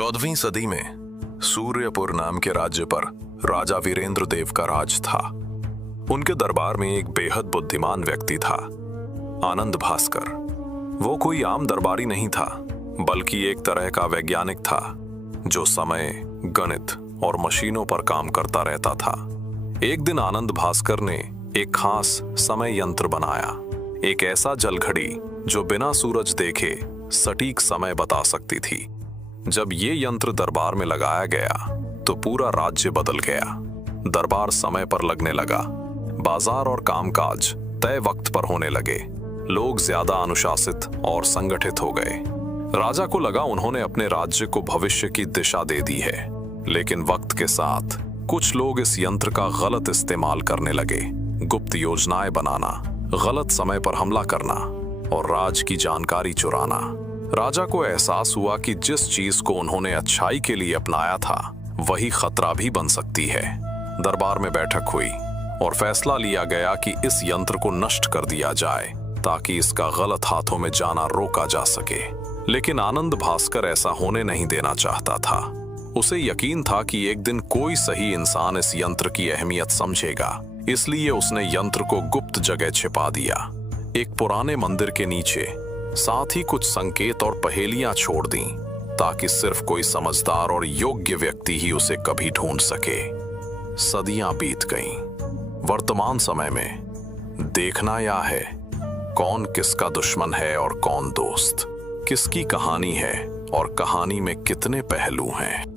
14वीं सदी में सूर्यपुर नाम के राज्य पर राजा वीरेंद्र देव का राज था। उनके दरबार में एक बेहद बुद्धिमान व्यक्ति था, आनंद भास्कर। वो कोई आम दरबारी नहीं था, बल्कि एक तरह का वैज्ञानिक था जो समय, गणित और मशीनों पर काम करता रहता था। एक दिन आनंद भास्कर ने एक खास समय यंत्र बनाया, एक ऐसा जलघड़ी जो बिना सूरज देखे सटीक समय बता सकती थी। जब ये यंत्र दरबार में लगाया गया तो पूरा राज्य बदल गया। दरबार समय पर लगने लगा, बाजार और कामकाज तय वक्त पर होने लगे, लोग ज्यादा अनुशासित और संगठित हो गए। राजा को लगा उन्होंने अपने राज्य को भविष्य की दिशा दे दी है, लेकिन वक्त के साथ कुछ लोग इस यंत्र का गलत इस्तेमाल करने लगे। गुप्त योजनाएं बनाना, गलत समय पर हमला करना और राज की जानकारी चुराना। राजा को एहसास हुआ कि जिस चीज को उन्होंने अच्छाई के लिए अपनाया था वही खतरा भी बन सकती है। दरबार में बैठक हुई और फैसला लिया गया कि इस यंत्र को नष्ट कर दिया जाए ताकि इसका गलत हाथों में जाना रोका जा सके। लेकिन आनंद भास्कर ऐसा होने नहीं देना चाहता था। उसे यकीन था कि एक दिन कोई सही इंसान इस यंत्र की अहमियत समझेगा, इसलिए उसने यंत्र को गुप्त जगह छिपा दिया, एक पुराने मंदिर के नीचे। साथ ही कुछ संकेत और पहेलियां छोड़ दी ताकि सिर्फ कोई समझदार और योग्य व्यक्ति ही उसे कभी ढूंढ सके। सदियां बीत गईं। वर्तमान समय में देखना यह है कौन किसका दुश्मन है और कौन दोस्त, किसकी कहानी है और कहानी में कितने पहलू हैं।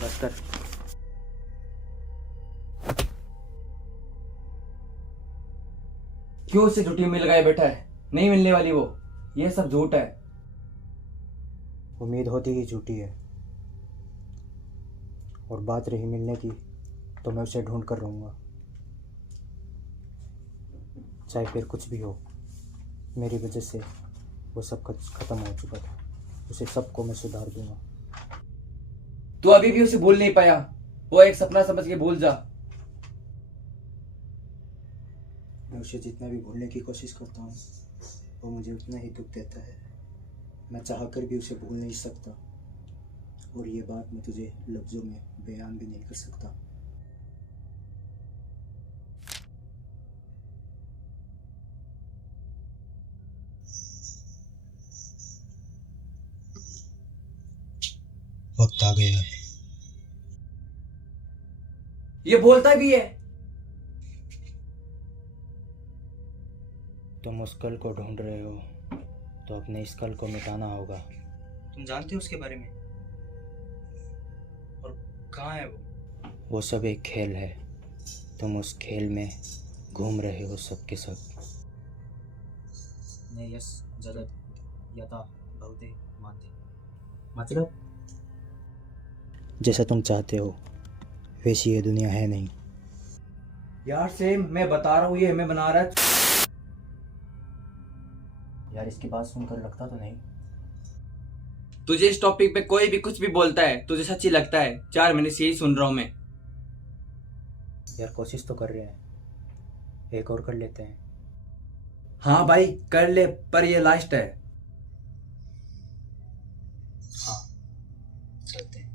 बस्तर क्यों उसे छुट्टी मिल गए बैठा है, नहीं मिलने वाली वो। ये सब झूठ है। उम्मीद होती ही झूठी है, और बात रही मिलने की तो मैं उसे ढूंढ कर रहूँगा, चाहे फिर कुछ भी हो। मेरी वजह से वो सब खत्म हो चुका था, उसे सबको मैं सुधार दूंगा। तू अभी भी उसे भूल नहीं पाया, वो एक सपना समझ के भूल जा। मैं उसे जितना भी भूलने की कोशिश करता हूँ वो मुझे उतना ही दुख देता है। मैं चाहकर भी उसे भूल नहीं सकता, और ये बात मैं तुझे लफ्ज़ों में बयान भी नहीं कर सकता। वक्त आ गया है। ये बोलता भी है। तुम उस कल को ढूंढ रहे हो तो अपने इस कल को मिटाना होगा। तुम जानते हो उसके बारे में? और कहाँ है वो? सब एक खेल है, तुम उस खेल में घूम रहे हो सब के सब। ने यस जगत यथा भवते मानते। मतलब जैसा तुम चाहते हो वैसी ये दुनिया है नहीं। यार सेम, मैं बता रहा हूँ, ये हमें बना रहा है। यार इसकी बात सुनकर लगता तो नहीं। तुझे इस टॉपिक पे कोई भी कुछ भी बोलता है, तुझे सच्ची लगता है। 4 महीने से यही सुन रहा हूँ मैं। यार कोशिश तो कर रहे हैं, एक और कर लेते हैं। हाँ भाई कर ले, पर ये लास्ट है। हाँ चलते हैं।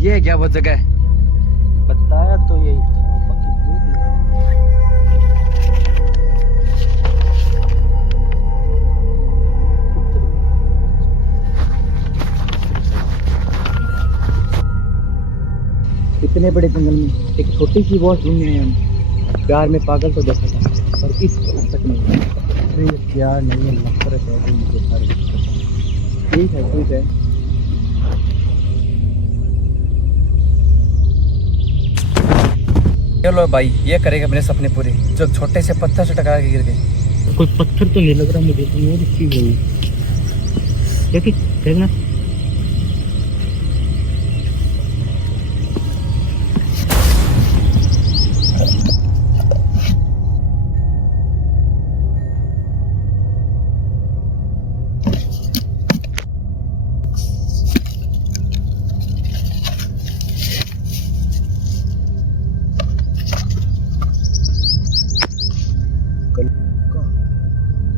ये क्या वो जगह है? बताया तो यही था, बाकी देख लो। इतने बड़े जंगल में एक छोटी सी वॉच ढूंढने आए हम। प्यार में पागल तो देखा था पर इस हद तक नहीं। अरे ये प्यार नहीं है, नफरत है जो मुझे सारे। ठीक है ठीक है। चलो भाई, ये करेगा अपने सपने पूरे, जो छोटे से पत्थर से टकरा के गिर गए। कोई पत्थर तो नहीं लग रहा मुझे, तो और चीज है। देखिए देखना।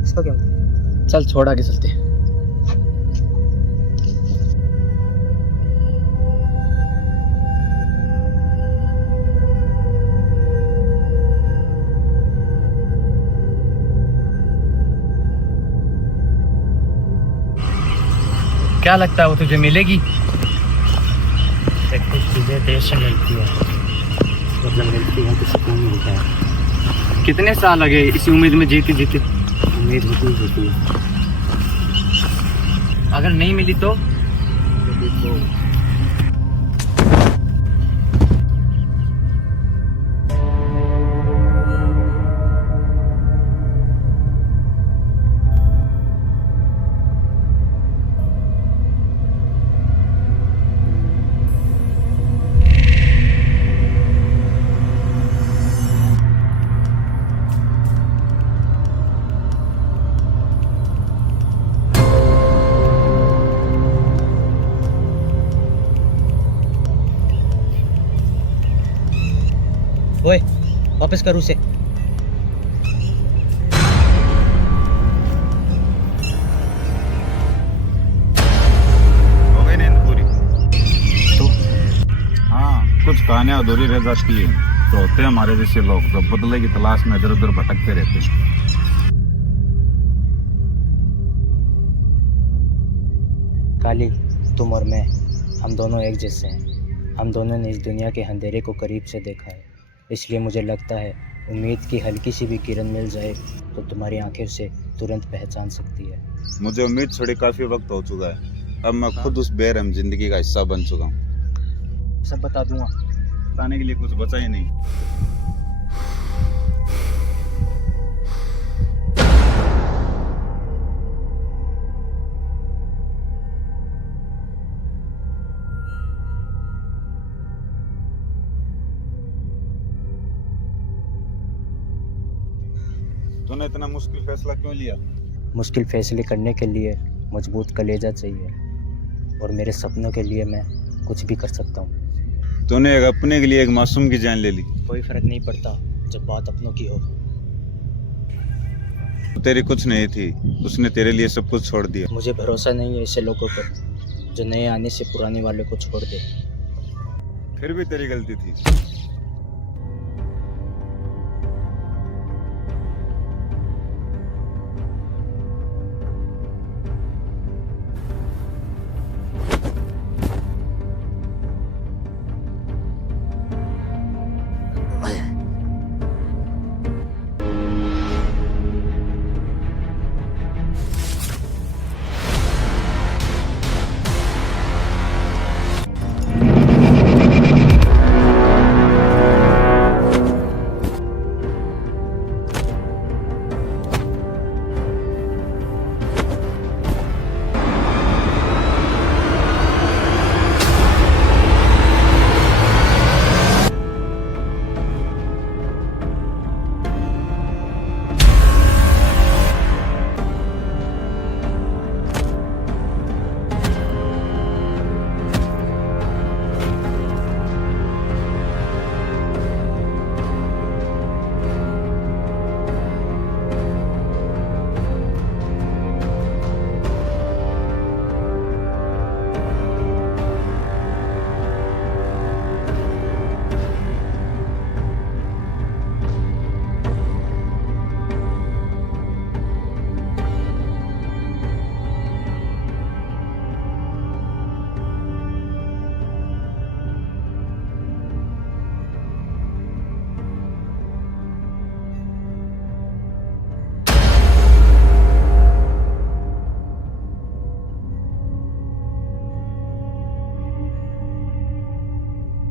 इसका क्या मतलब? चल छोड़, आगे चलते हैं। क्या लगता है वो तुझे मिलेगी? कुछ चीज़ें देर से मिलती है, मतलब मिलती है तो सुकून मिलता है। कितने साल लगे इसी उम्मीद में जीते जीते? उम्मीद होती है। अगर नहीं मिली तो? ओए वापस कर उसे। हो गई नींद पूरी? तो हाँ, कुछ कहानियां अधूरी रह जाती है तो होते हैं हमारे जैसे लोग जो बदले की तलाश में इधर उधर भटकते रहते हैं। काली, तुम और मैं, हम दोनों एक जैसे हैं। हम दोनों ने इस दुनिया के अंधेरे को करीब से देखा है, इसलिए मुझे लगता है उम्मीद की हल्की सी भी किरण मिल जाए तो तुम्हारी आंखें उसे तुरंत पहचान सकती है। मुझे उम्मीद छोड़ी काफी वक्त हो चुका है। अब मैं खुद उस बेरहम जिंदगी का हिस्सा बन चुका हूँ। सब बता दूंगा। बताने के लिए कुछ बचा ही नहीं। तूने इतना मुश्किल फैसला क्यों लिया? मुश्किल फैसले करने के लिए मजबूत कलेजा चाहिए, और मेरे सपनों के लिए मैं कुछ भी कर सकता हूँ। तूने एक अपने के लिए एक मासूम की जान ले ली। कोई फर्क नहीं पड़ता जब बात अपनों की हो। तेरी कुछ नहीं थी, उसने तेरे लिए सब कुछ छोड़ दिया। मुझे भरोसा नहीं है ऐसे लोगों पर जो नए आने से पुराने वाले को छोड़ दे। फिर भी तेरी गलती थी।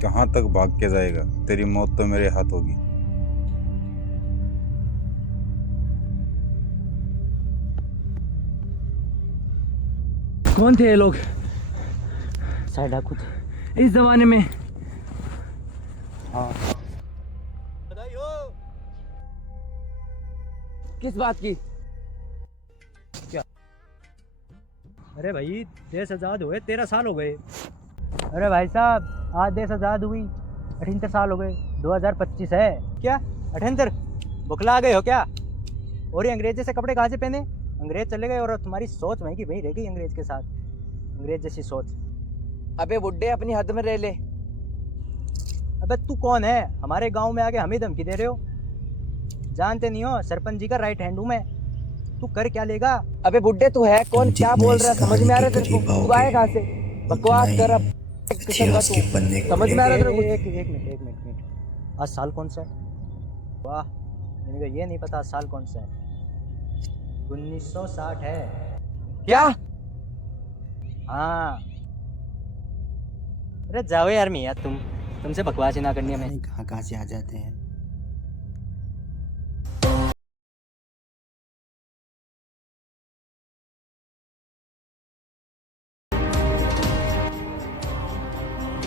कहाँ तक भाग के जाएगा? तेरी मौत तो मेरे हाथ होगी। कौन थे ये लोग शायद डाकू थे। इस जमाने में? हाँ। किस बात की? अरे भाई देश आज़ाद हुए 13 साल हो गए। अरे भाई साहब आज देश आज़ाद हुई 78 साल हो गए। 2025 है क्या? 78? बुखला गए हो क्या? और ये अंग्रेज जैसे कपड़े कहाँ से पहने? अंग्रेज चले गए और तुम्हारी सोच वहीं की वहीं रह गई अंग्रेज के साथ। अंग्रेज जैसी सोच। अबे बुड्ढे अपनी हद में रह ले। अबे तू कौन है? हमारे गांव में आके हमें धमकी दे रहे हो? जानते नहीं हो सरपंच जी का राइट हैंड हूँ मैं। तू कर क्या लेगा? अबे बुड्ढे तू है कौन? क्या बोल रहा है? समझ में आ रहा है तेरे को? तू आए कहाँ से? बकवास कर अब। समझ में आ रहा है तेरे को? एक मिनट। आज साल कौन सा है? वाह, मेरे को ये नहीं पता आज साल कौन सा है। 1960 है क्या? हाँ। अरे जाओ यार मियाँ, तुमसे बकवास ही ना करनी है। नहीं कहाँ कहाँ से आ जाते हैं।